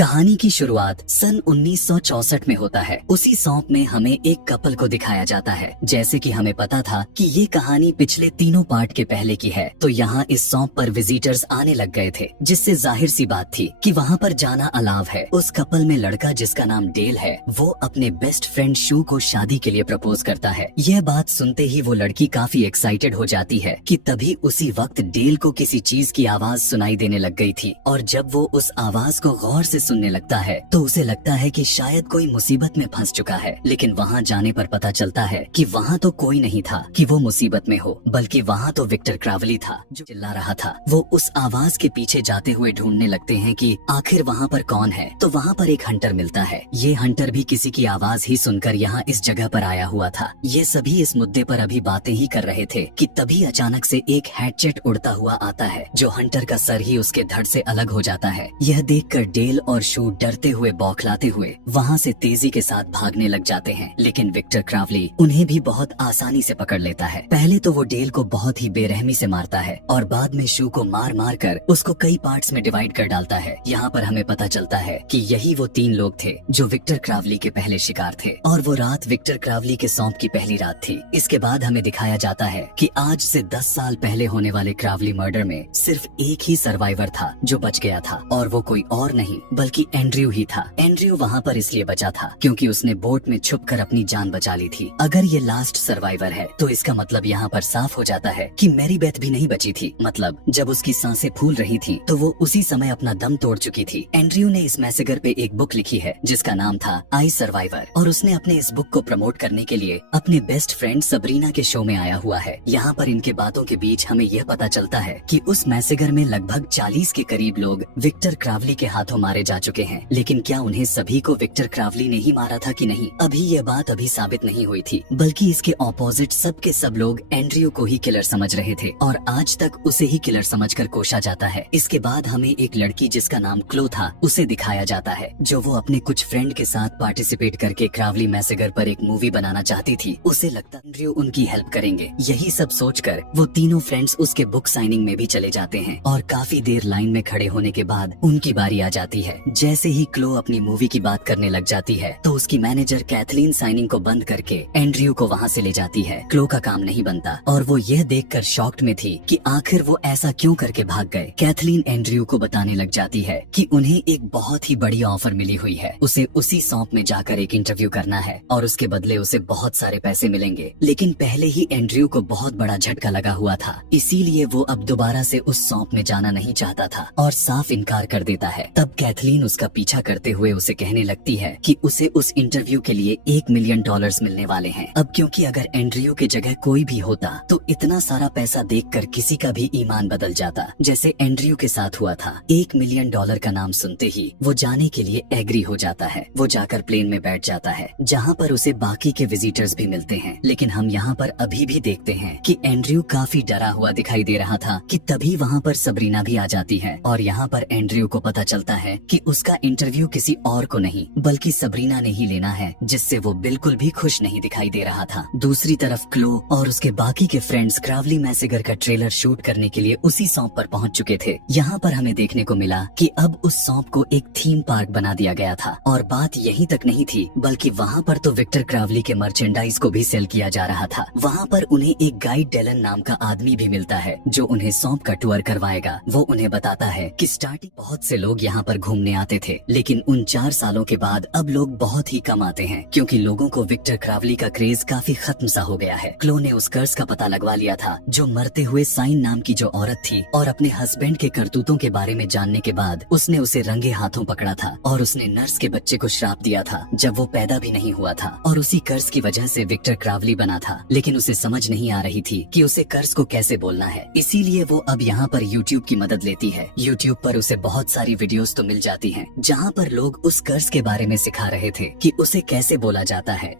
कहानी की शुरुआत सन 1964 में होता है। उसी सौंप में हमें एक कपल को दिखाया जाता है। जैसे कि हमें पता था कि ये कहानी पिछले तीनों पार्ट के पहले की है, तो यहाँ इस सौंप पर विजिटर्स आने लग गए थे, जिससे जाहिर सी बात थी कि वहाँ पर जाना अलाव है। उस कपल में लड़का जिसका नाम डेल है, वो अपने बेस्ट फ्रेंड शू को शादी के लिए प्रपोज करता है। यह बात सुनते ही वो लड़की काफी एक्साइटेड हो जाती है कि तभी उसी वक्त डेल को किसी चीज की आवाज सुनाई देने लग गई थी, और जब वो उस आवाज को गौर से सुनने लगता है तो उसे लगता है कि शायद कोई मुसीबत में फंस चुका है। लेकिन वहाँ जाने पर पता चलता है कि वहाँ तो कोई नहीं था कि वो मुसीबत में हो, बल्कि वहाँ तो विक्टर क्रावली था जो चिल्ला रहा था। वो उस आवाज के पीछे जाते हुए ढूंढने लगते हैं कि आखिर वहाँ पर कौन है। तो वहाँ पर एक हंटर मिलता है। ये हंटर भी किसी की आवाज ही सुनकर यहाँ इस जगह पर आया हुआ था। ये सभी इस मुद्दे पर अभी बातें ही कर रहे थे कि तभी अचानक से एक हैचेट उड़ता हुआ आता है, जो हंटर का सर ही उसके धड़ से अलग हो जाता है। यह देखकर डेल और शू डरते हुए बौखलाते हुए वहाँ से तेजी के साथ भागने लग जाते हैं, लेकिन विक्टर क्रावली उन्हें भी बहुत आसानी से पकड़ लेता है। पहले तो वो डेल को बहुत ही बेरहमी से मारता है और बाद में शू को मार मार कर उसको कई पार्ट्स में डिवाइड कर डालता है। यहाँ पर हमें पता चलता है कि यही वो तीन लोग थे जो विक्टर क्रावली के पहले शिकार थे, और वो रात विक्टर क्रावली के सौंप की पहली रात थी। इसके बाद हमें दिखाया जाता है कि आज से 10 साल पहले होने वाले क्रावली मर्डर में सिर्फ एक ही सर्वाइवर था जो बच गया था, और वो कोई और नहीं बल्कि एंड्रयू ही था। एंड्रयू वहाँ पर इसलिए बचा था क्योंकि उसने बोट में छुपकर अपनी जान बचा ली थी। अगर ये लास्ट सर्वाइवर है तो इसका मतलब यहाँ पर साफ हो जाता है कि मैरीबेथ भी नहीं बची थी। मतलब जब उसकी सांसें फूल रही थी तो वो उसी समय अपना दम तोड़ चुकी थी। एंड्रयू ने इस मैसेगर पे एक बुक लिखी है जिसका नाम था आई सर्वाइवर, और उसने अपने इस बुक को प्रमोट करने के लिए अपने बेस्ट फ्रेंड सबरीना के शो में आया हुआ है। यहाँ पर इनके बातों के बीच हमें यह पता चलता है कि उस मैसेगर में लगभग 40 के करीब लोग विक्टर क्रावली के हाथों मारे जा चुके हैं। लेकिन क्या उन्हें सभी को विक्टर क्रावली ने ही मारा था कि नहीं, अभी यह बात अभी साबित नहीं हुई थी, बल्कि इसके ऑपोजिट सब के सब लोग एंड्रयू को ही किलर समझ रहे थे, और आज तक उसे ही किलर समझकर कोसा जाता है। इसके बाद हमें एक लड़की जिसका नाम क्लो था उसे दिखाया जाता है, जो वो अपने कुछ फ्रेंड के साथ पार्टिसिपेट करके क्रावली मैसेगर पर एक मूवी बनाना चाहती थी। उसे लगता एंड्रयू उनकी हेल्प करेंगे। यही सब सोचकर वो तीनों फ्रेंड्स उसके बुक साइनिंग में भी चले जाते हैं, और काफी देर लाइन में खड़े होने के बाद उनकी बारी आ जाती है। जैसे ही क्लो अपनी मूवी की बात करने लग जाती है तो उसकी मैनेजर कैथलीन साइनिंग को बंद करके एंड्रयू को वहाँ से ले जाती है। क्लो का काम नहीं बनता, और वो यह देखकर शॉक्ड में थी कि आखिर वो ऐसा क्यों करके भाग गए। कैथलीन एंड्रयू को बताने लग जाती है कि उन्हें एक बहुत ही बड़ी ऑफर मिली हुई है, उसे उसी सौंप में जाकर एक इंटरव्यू करना है और उसके बदले उसे बहुत सारे पैसे मिलेंगे। लेकिन पहले ही एंड्रयू को बहुत बड़ा झटका लगा हुआ था, इसीलिए वो अब दोबारा से उस सौंप में जाना नहीं चाहता था और साफ इनकार कर देता है। तब कैथलीन उसका पीछा करते हुए उसे कहने लगती है कि उसे उस इंटरव्यू के लिए $1 मिलियन मिलने वाले हैं। अब क्योंकि अगर एंड्रयू की जगह कोई भी होता तो इतना सारा पैसा देखकर किसी का भी ईमान बदल जाता, जैसे एंड्रयू के साथ हुआ था। $1 मिलियन का नाम सुनते ही वो जाने के लिए एग्री हो जाता है। वो जाकर प्लेन में बैठ जाता है, जहाँ पर उसे बाकी के विजिटर्स भी मिलते हैं। लेकिन हम यहाँ पर अभी भी देखते हैं कि एंड्रयू काफी डरा हुआ दिखाई दे रहा था कि तभी वहाँ पर सबरीना भी आ जाती है, और यहाँ पर एंड्रयू को पता चलता है कि उसका इंटरव्यू किसी और को नहीं बल्कि सबरीना ने ही लेना है, जिससे वो बिल्कुल भी खुश नहीं दिखाई दे रहा था। दूसरी तरफ क्लो और उसके बाकी के फ्रेंड्स क्रावली मैसेगर का ट्रेलर शूट करने के लिए उसी सौंप पर पहुंच चुके थे। यहाँ पर हमें देखने को मिला कि अब उस सौंप को एक थीम पार्क बना दिया गया था, और बात यहीं तक नहीं थी बल्कि वहाँ पर तो विक्टर क्रावली के मर्चेंडाइज को भी सेल किया जा रहा था। वहाँ पर उन्हें एक गाइड डेलन नाम का आदमी भी मिलता है जो उन्हें सौंप का टूर करवाएगा। वो उन्हें बताता है कि स्टार्टिंग बहुत से लोग यहाँ पर घूमने आते थे, लेकिन उन 4 सालों के बाद अब लोग बहुत ही कम आते हैं क्योंकि लोगों को विक्टर क्रावली का क्रेज काफी खत्म सा हो गया है। क्लो ने उस कर्स का पता लगवा लिया था जो मरते हुए साइन नाम की जो औरत थी, और अपने हस्बैंड के करतूतों के बारे में जानने के बाद उसने उसे रंगे हाथों पकड़ा था, और उसने नर्स के बच्चे को श्राप दिया था जब वो पैदा भी नहीं हुआ था, और उसी कर्स की वजह से विक्टर क्रावली बना था। लेकिन उसे समझ नहीं आ रही थी कि उसे कर्स को कैसे बोलना है, इसीलिए वो अब यहाँ पर यूट्यूब की मदद लेती है। यूट्यूब पर उसे बहुत सारी वीडियोस तो मिल जाती हैं, जहाँ पर लोग उस कर्स के बारे में सिखा रहे थे कि उसे कैसे बोला जाता है।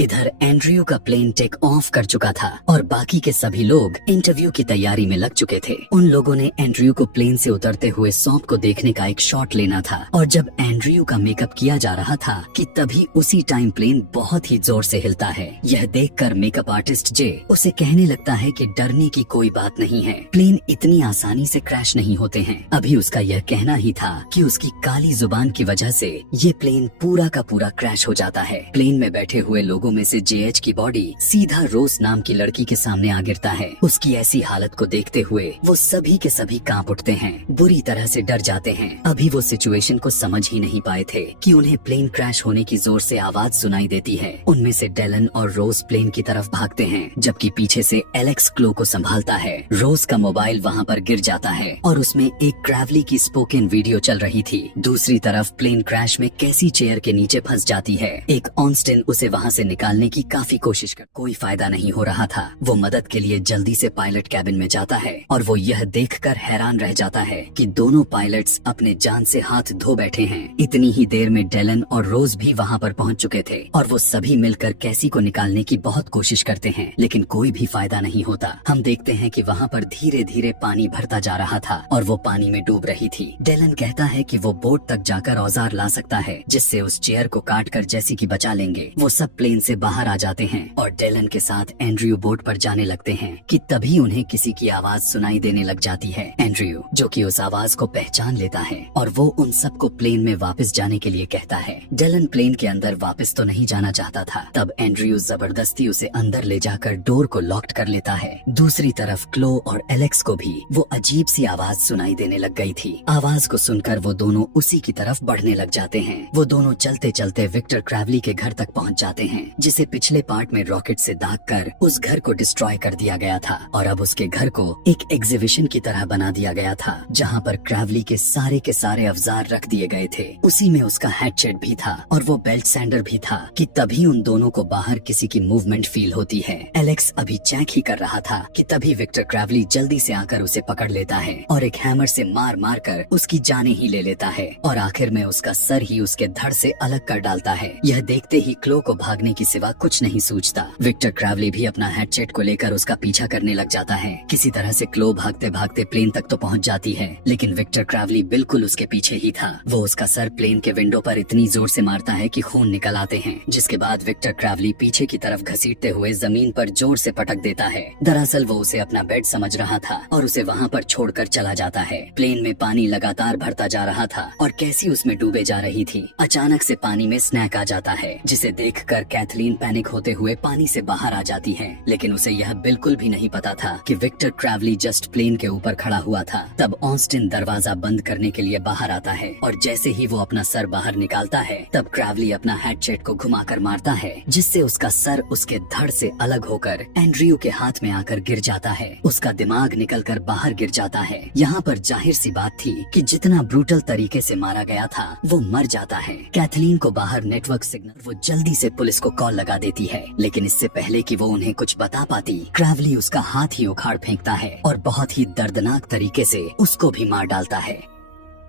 इधर एंड्रयू का प्लेन टेक ऑफ कर चुका था और बाकी के सभी लोग इंटरव्यू की तैयारी में लग चुके थे। उन लोगों ने एंड्रयू को प्लेन से उतरते हुए सौंप को देखने का एक शॉट लेना था और जब एंड्रयू का मेकअप किया जा रहा था कि तभी उसी टाइम प्लेन बहुत ही जोर से हिलता है। यह देखकर मेकअप आर्टिस्ट जे उसे कहने लगता है कि डरने की कोई बात नहीं है, प्लेन इतनी आसानी से क्रैश नहीं होते हैं। अभी उसका यह कहना ही था कि उसकी काली जुबान की वजह से ये प्लेन पूरा का पूरा क्रैश हो जाता है। प्लेन में बैठे हुए लोगों में से जेएच की बॉडी सीधा रोज नाम की लड़की के सामने आ गिरता है। उसकी ऐसी हालत को देखते हुए वो सभी के सभी कांप उठते हैं, बुरी तरह से डर जाते हैं। अभी वो सिचुएशन को समझ ही नहीं पाए थे कि उन्हें प्लेन क्रैश होने की जोर से आवाज सुनाई देती है। उनमें से डेलन और रोज प्लेन की तरफ भागते हैं, जबकि पीछे से एलेक्स क्लो को संभालता है। रोज का मोबाइल वहाँ पर गिर जाता है और उसमें एक क्रेवली की स्पोकन वीडियो चल रही थी। दूसरी तरफ प्लेन क्रैश में कैसी चेयर के नीचे फंस जाती है। एक ऑनस्टिन उसे वहाँ से निकालने की काफी कोशिश कर कोई फायदा नहीं हो रहा था। वो मदद के लिए जल्दी से पायलट कैबिन में जाता है और वो यह देखकर हैरान रह जाता है कि दोनों पायलट्स अपने जान से हाथ धो बैठे हैं। इतनी ही देर में डेलन और रोज भी वहाँ पर पहुँच चुके थे और वो सभी मिलकर कैसी को निकालने की बहुत कोशिश करते हैं, लेकिन कोई भी फायदा नहीं होता। हम देखते हैं कि वहाँ पर धीरे धीरे पानी भरता जा रहा था और वो पानी में डूब रही थी। डेलन कहता है कि वो बोट तक जाकर औजार ला सकता है जिससे उस चेयर को काटकर जैसी की बचा लेंगे। वो सब प्लेन से बाहर आ जाते हैं और डेलन के साथ एंड्रयू बोट पर जाने लगते हैं कि तभी उन्हें किसी की आवाज सुनाई देने लग जाती है। एंड्रयू जो कि उस आवाज को पहचान लेता है और वो उन सबको प्लेन में वापस जाने के लिए कहता है। डेलन प्लेन के अंदर वापस तो नहीं जाना चाहता था, तब एंड्रयू जबरदस्ती उसे अंदर ले जाकर डोर को लॉक्ड कर लेता है। दूसरी तरफ क्लो और एलेक्स को भी वो अजीब सी आवाज सुनाई देने लग गई थी। आवाज को सुनकर वो दोनों उसी की तरफ बढ़ने लग जाते हैं। वो दोनों चलते चलते विक्टर क्रेवली के घर तक पहुंच जाते हैं, जिसे पिछले पार्ट में रॉकेट से दागकर उस घर को डिस्ट्रॉय कर दिया गया था और अब उसके घर को एक एग्जीबिशन की तरह बना दिया गया था, जहाँ पर क्रेवली के सारे अवजार रख दिए गए थे। उसी में उसका हैचेट भी था और वो बेल्ट सैंडर भी था कि तभी उन दोनों को बाहर किसी की मूवमेंट फील होती है। एलेक्स अभी चेक ही कर रहा था कि तभी विक्टर क्रेवली जल्दी से आकर उसे पकड़ लेता है और एक हैमर से मार मार कर उसकी जाने ही ले लेता है और आखिर में उसका सर ही उसके धड़ से अलग कर डालता है। यह देखते ही क्लो को भागने की सिवा कुछ नहीं सूझता। विक्टर क्रेवली भी अपना हैचेट को लेकर उसका पीछा करने लग जाता है। किसी तरह से क्लो भागते भागते प्लेन तक तो पहुंच जाती है, लेकिन विक्टर क्रेवली बिल्कुल उसके पीछे ही था। वो उसका सर प्लेन के विंडो पर इतनी जोर से मारता है कि खून निकल आते हैं, जिसके बाद विक्टर क्रेवली पीछे की तरफ घसीटते हुए जमीन पर जोर से पटक देता है। दरअसल वो उसे अपना बेड समझ रहा था और उसे वहाँ पर छोड़कर चला जाता है। प्लेन में पानी लगातार भरता जा रहा था और कैसी उसमें डूबे जा रही थी। अचानक से पानी में स्नैक आ जाता है, जिसे देखकर कैथलीन पैनिक होते हुए पानी से बाहर आ जाती है, लेकिन उसे यह बिल्कुल भी नहीं पता था कि विक्टर क्रेवली जस्ट प्लेन के ऊपर खड़ा हुआ था। तब ऑस्टिन दरवाजा बंद करने के लिए बाहर आता है और जैसे ही वो अपना सर बाहर निकालता है तब क्रेवली अपना हैचेट को घुमाकर मारता है, जिससे उसका सर उसके धड़ से अलग होकर एंड्रयू के हाथ में आकर गिर जाता है। उसका दिमाग निकलकर बाहर गिर जाता है। यहाँ पर जाहिर सी बात थी कि जितना ब्रूटल तरीके से मारा गया था वो मर जाता है। कैथलीन को बाहर नेटवर्क सिग्नल वो जल्दी से पुलिस को कॉल लगा देती है, लेकिन इससे पहले कि वो उन्हें कुछ बता पाती, क्रेवली उसका हाथ ही उखाड़ फेंकता है और बहुत ही दर्दनाक तरीके से उसको भी मार डालता है।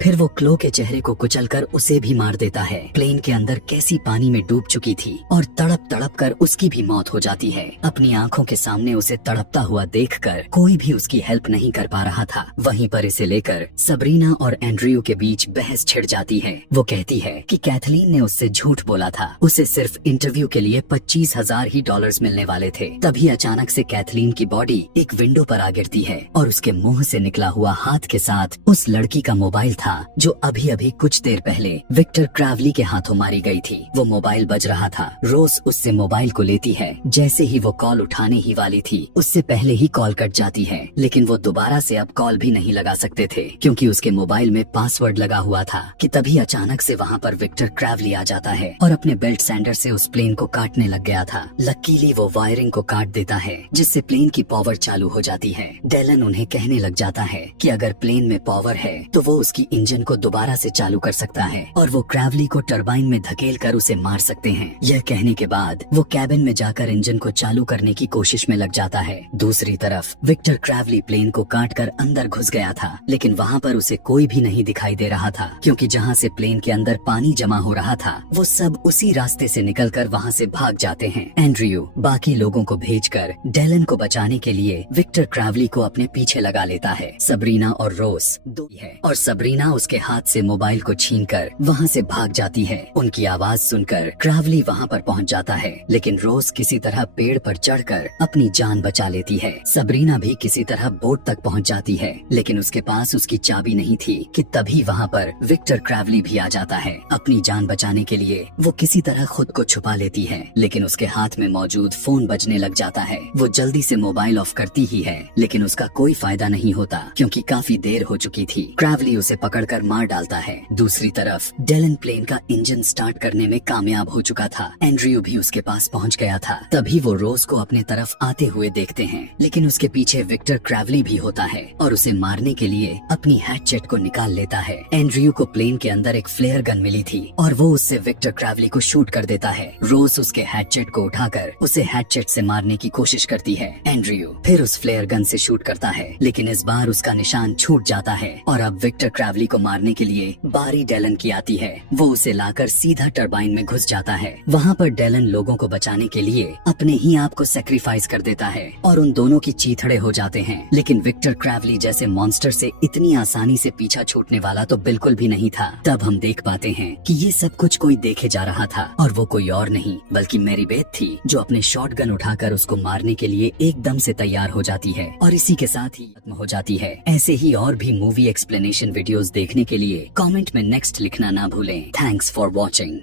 फिर वो क्लो के चेहरे को कुचलकर उसे भी मार देता है। प्लेन के अंदर कैसी पानी में डूब चुकी थी और तड़प तड़प कर उसकी भी मौत हो जाती है। अपनी आंखों के सामने उसे तड़पता हुआ देखकर कोई भी उसकी हेल्प नहीं कर पा रहा था। वहीं पर इसे लेकर सबरीना और एंड्रयू के बीच बहस छिड़ जाती है। वो कहती है कि कैथलीन ने उससे झूठ बोला था, उसे सिर्फ इंटरव्यू के लिए 25,000 ही डॉलर्स मिलने वाले थे। तभी अचानक से कैथलीन की बॉडी एक विंडो पर आ गिरती है और उसके मुंह से निकला हुआ हाथ के साथ उस लड़की का मोबाइल था, जो अभी अभी कुछ देर पहले विक्टर क्रेवली के हाथों मारी गई थी। वो मोबाइल बज रहा था। रोज उससे मोबाइल को लेती है। जैसे ही वो कॉल उठाने ही वाली थी उससे पहले ही कॉल कट जाती है, लेकिन वो दोबारा से अब कॉल भी नहीं लगा सकते थे क्योंकि उसके मोबाइल में पासवर्ड लगा हुआ था। कि तभी अचानक से वहाँ पर विक्टर क्रेवली आ जाता है और अपने बेल्ट सैंडर से उस प्लेन को काटने लग गया था। लकीली वो वायरिंग को काट देता है, जिससे प्लेन की पावर चालू हो जाती है। डेलन उन्हें कहने लग जाता है कि अगर प्लेन में पावर है तो वो उसकी इंजन को दोबारा से चालू कर सकता है और वो क्रेवली को टरबाइन में धकेल कर उसे मार सकते हैं। यह कहने के बाद वो कैबिन में जाकर इंजन को चालू करने की कोशिश में लग जाता है। दूसरी तरफ विक्टर क्रेवली प्लेन को काट कर अंदर घुस गया था, लेकिन वहाँ पर उसे कोई भी नहीं दिखाई दे रहा था, क्योंकि जहाँ से प्लेन के अंदर पानी जमा हो रहा था वो सब उसी रास्ते से निकलकर वहाँ से भाग जाते हैं। एंड्रयू बाकी लोगों को भेजकर डेलन को बचाने के लिए विक्टर क्रेवली को अपने पीछे लगा लेता है। सबरीना और रोज दो है और सबरीना उसके हाथ से मोबाइल को छीनकर वहाँ से भाग जाती है। उनकी आवाज सुनकर क्रेवली वहाँ पर पहुँच जाता है, लेकिन रोज किसी तरह पेड़ पर चढ़कर अपनी जान बचा लेती है। सबरीना भी किसी तरह बोट तक पहुँच जाती है, लेकिन उसके पास उसकी चाबी नहीं थी कि तभी वहाँ पर विक्टर क्रेवली भी आ जाता है। अपनी जान बचाने के लिए वो किसी तरह खुद को छुपा लेती है, लेकिन उसके हाथ में मौजूद फोन बजने लग जाता है। वो जल्दी से मोबाइल ऑफ करती ही है, लेकिन उसका कोई फायदा नहीं होता, क्योंकि काफी देर हो चुकी थी। क्रेवली उसे पकड़कर मार डालता है। दूसरी तरफ डेलन प्लेन का इंजन स्टार्ट करने में कामयाब हो चुका था। एंड्रयू भी उसके पास पहुंच गया था। तभी वो रोज को अपने तरफ आते हुए देखते हैं, लेकिन उसके पीछे विक्टर क्रेवली भी होता है और उसे मारने के लिए अपनी हैचेट को निकाल लेता है। एंड्रयू को प्लेन के अंदर एक फ्लेयर गन मिली थी और वो उससे विक्टर क्रेवली को शूट कर देता है। रोज उसके हैचेट को उठाकर उसे हैचेट से मारने की कोशिश करती है। एंड्रयू फिर उस फ्लेयर गन से शूट करता है, लेकिन इस बार उसका निशान छूट जाता है और अब विक्टर क्रेवली को मारने के लिए बारी डेलन की आती है। वो उसे लाकर सीधा टरबाइन में घुस जाता है। वहाँ पर डेलन लोगों को बचाने के लिए अपने ही आप को सेक्रीफाइस कर देता है और उन दोनों की चीथड़े हो जाते हैं। लेकिन विक्टर क्रेवली जैसे मॉन्स्टर से इतनी आसानी से पीछा छूटने वाला तो बिल्कुल भी नहीं था। तब हम देख पाते हैं कि ये सब कुछ कोई देखे जा रहा था और वो कोई और नहीं बल्कि मेरीबेथ थी, जो अपने शॉटगन उठाकर उसको मारने के लिए एकदम से तैयार हो जाती है और इसी के साथ ही खत्म हो जाती है। ऐसे ही और भी मूवी एक्सप्लेनेशन वीडियोस देखने के लिए कमेंट में नेक्स्ट लिखना ना भूलें। Thanks for watching.